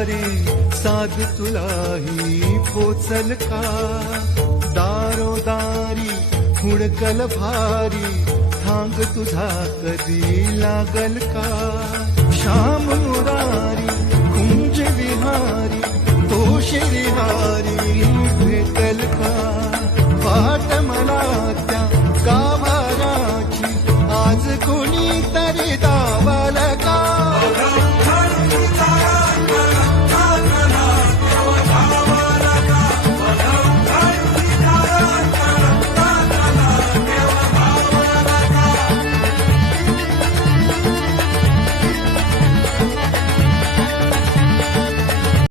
दुपारी साध तुलाही पोचल का दारोदारी हुडकल भारी थांग तुझा कधी लागल का श्याम मुरारी कुंज विहारी